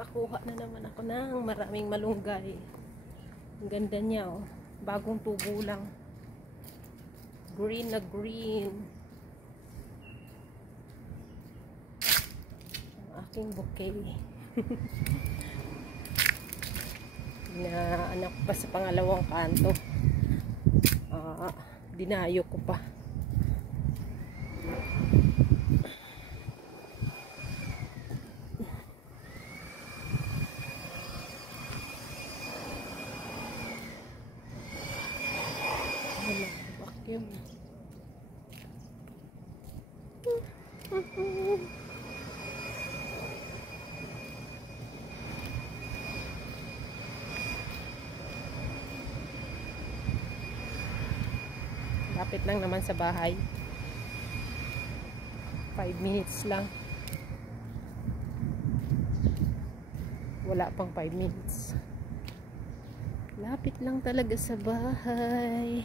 Nakakuha na naman ako ng maraming malunggay. Ang ganda niya, oh. Bagong tubo lang. Green na green. Ang aking bouquet. Na anak pa sa pangalawang kanto. Dinayo ko pa. Vacuum. Lapit lang naman sa bahay. 5 minutes lang. Wala pang 5 minutes. Lapit lang talaga sa bahay.